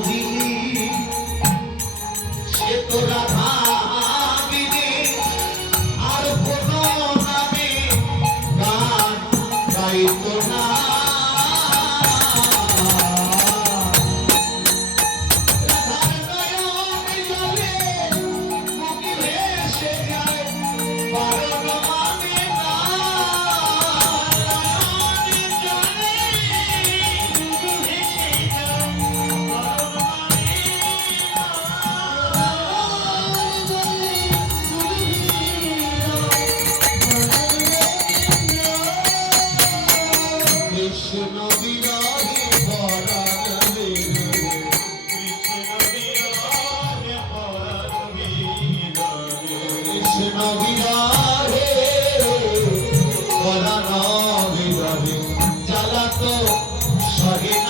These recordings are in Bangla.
মজিলি সে তোরা ভাবিনে আর কোনো গাইতো না? সহে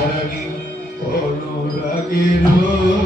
অনুরাগী অনুরাগী